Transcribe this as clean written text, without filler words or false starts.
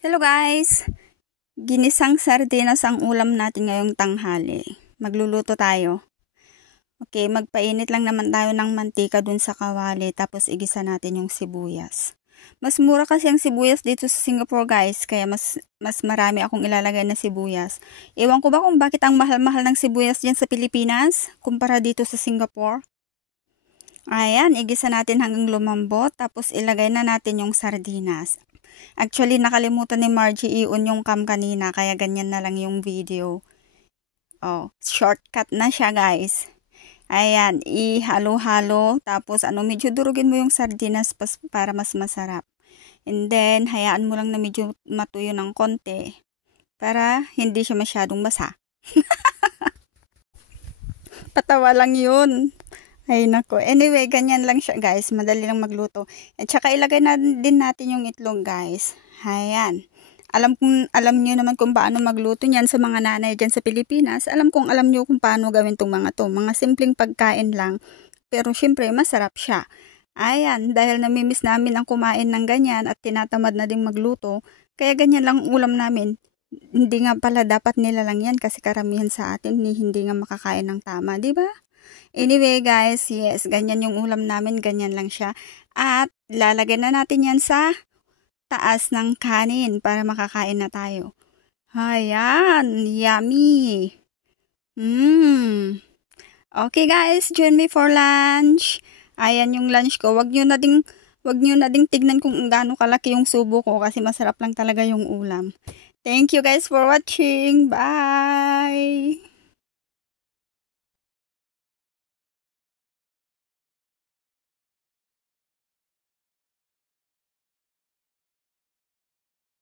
Hello guys! Ginisang sardinas ang ulam natin ngayong tanghali. Magluluto tayo. Okay, magpainit lang naman tayo ng mantika dun sa kawali tapos igisa natin yung sibuyas. Mas mura kasi ang sibuyas dito sa Singapore guys, kaya mas marami akong ilalagay na sibuyas. Ewan ko ba kung bakit ang mahal-mahal ng sibuyas dyan sa Pilipinas kumpara dito sa Singapore. Ayan, igisa natin hanggang lumambot tapos ilagay na natin yung sardinas. Actually, nakalimutan ni Margie i-on yung cam kanina, kaya ganyan na lang yung video. Oh, shortcut na siya, guys. Ayan, ihalo-halo, tapos medyo durugin mo yung sardinas para mas masarap. And then, hayaan mo lang na medyo matuyo ng konti para hindi siya masyadong basa. Patawa lang yun. Ay nako. Anyway, ganyan lang siya guys. Madali lang magluto. At saka ilagay na din natin yung itlog guys. Ayan. Alam niyo naman kung paano magluto niyan sa mga nanay diyan sa Pilipinas. Alam niyo kung paano gawin tong mga to. Mga simpleng pagkain lang. Pero syempre masarap siya. Ayan. Dahil namimiss namin ang kumain ng ganyan at tinatamad na ding magluto. Kaya ganyan lang ulam namin. Hindi nga pala dapat nila lang yan kasi karamihan sa atin hindi nga makakain ng tama. Diba? Anyway guys, yes, ganyan yung ulam namin, ganyan lang siya. At lalagyan na natin yan sa taas ng kanin para makakain na tayo. Ayan, yummy. Okay guys, join me for lunch. Ayan yung lunch ko. Wag nyo na ding tignan kung gaano kalaki yung subo ko kasi masarap lang talaga yung ulam. Thank you guys for watching. Bye!